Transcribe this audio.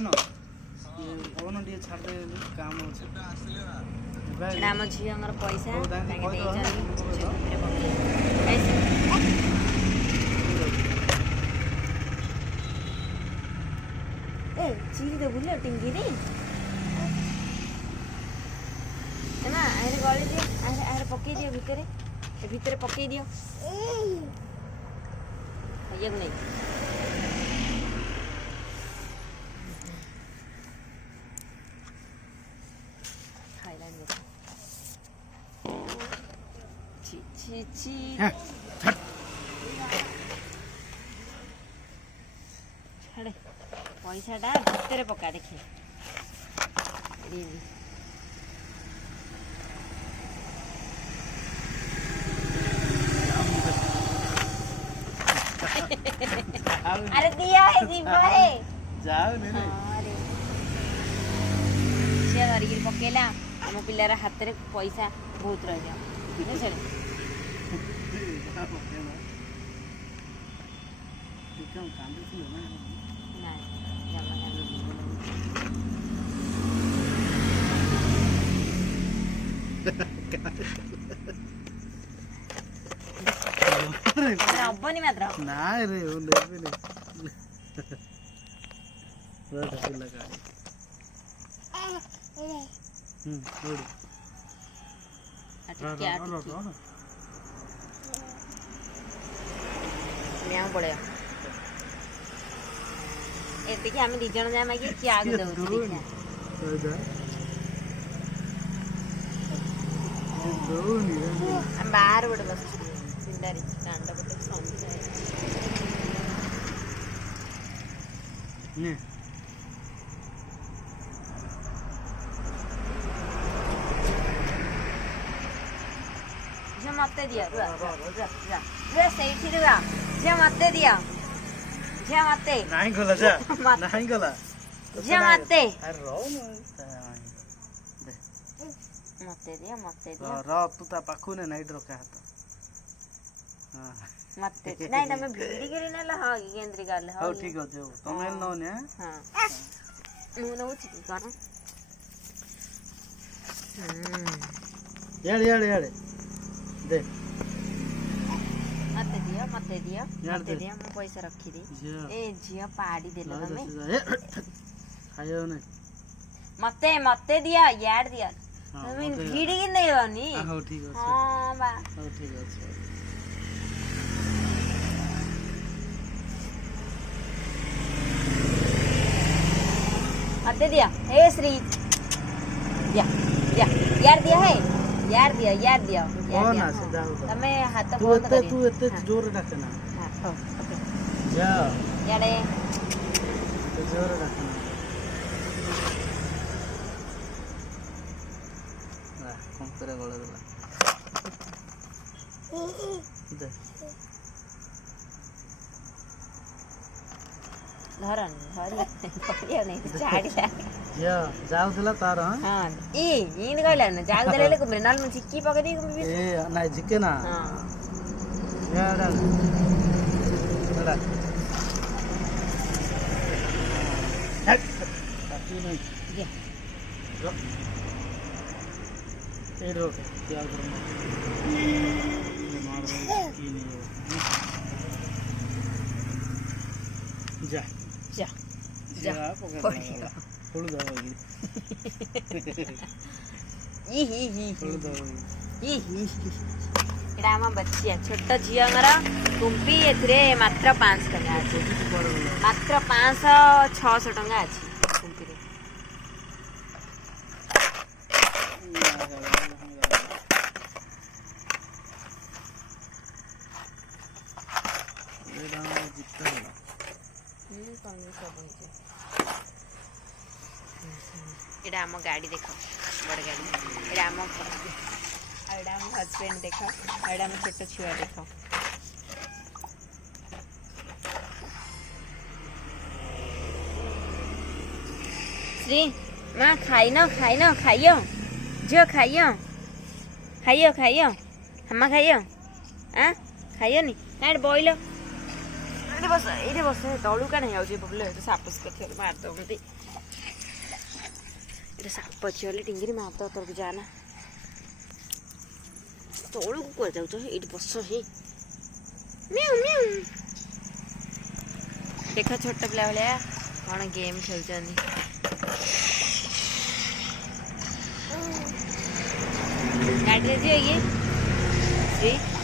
जानो ये own D छाड़ दे काम हो एटा हम झियंगर पैसा ताके दे जनी भितरे पके ए चीरी दे बुले टिंगी रे ना आरे गळे दे आरे पके दियो भितरे ए भितरे पके दियो ये नहीं ची छाड़े पैसा टा भितर पका देखिए अरे दिया है दीपा है जाओ ने अरे से धरिक पकेला हम पिलार हाथ रे पैसा बहुत रह जा बुझले एकदम कांदे थी ना नहीं जमा अब्बनी मात्र ना रे वो लेबे ले रोड पे लगा रोड क्या न्याय पड़े एतिके हम दी जण जाय मागे क्या आग दउ हम बाहर बड़ बस पिंडारी कांड बटे समझ ने जे मते दिया रे सेठी रुआ जे मते दिया जे मते नहीं गला जा नहीं गला जे मते अरे रो मते दिया रो तू ता पाखु ने नाइट रखा हाथ हां मते नहीं तमे भिडी गेली नला हां केंद्री गाले हां ठीक हो जो तमे न ने हां नु न उची कोन यार दे मते दिया मु पैसा रखी दी ए जिया पाड़ी देला तमे खायो ने मते दिया यार दिया तमे भिडी के नहीं होनी हां ठीक है हां बा हां ठीक है मते दिया ए श्री या यार दिया कौन आ से जाओ तमे हाथ बंद करी तू एते जोर रखना हां जा याडे तो जोर रखना वाह कौन करे गोल देला दे धरन धरिया नहीं चाड़िया या जाऊ दिला तार हां ई इन गइला न जाग देले को नाल में चिक्की पके दी ए ना जिके ना हां याडा काटी नहीं ये ए रो क्या करना मार की नहीं जा पकड़ थोड़ी दवाई एटा हम बच्चिया छोट झियर कुंपी एथरे मात्र 5 टका अछि मात्र 500 600 टका अछि कुंपी रे एटा जितना एटा हम गाड़ी देख बड़ गाड़ी एटा हम एटा हम हस्बैंड देख एटा हम छोट छुआ देख श्री माँ खाइनो खाइयो जो खाइयो हम खाइयो हाँ खाइयो नी ना बोइलो ଏଇଠି ବସ ତଳୁ କାଣ ହେଇଯାଉଛି ବୋଲେ ସାପ ଅଛି ମାରିଦେବ ମତେ ଏଇଟା ସାପ ଅଛି ବୋଲି ଟିଙ୍ଗିରି ମାରିଦେବ ତଳକୁ ଯାଆନା ତଳକୁ କୁଆଡ଼େ ଯାଉଛ ଏଇଠି ବସ ହେ ଦେଖ ଛୋଟ ପିଲା ଭଳିଆ କ'ଣ ଗେମ୍ ଖେଳୁଛନ୍ତି ଗାଡ଼ିରେ ଯିବେ କି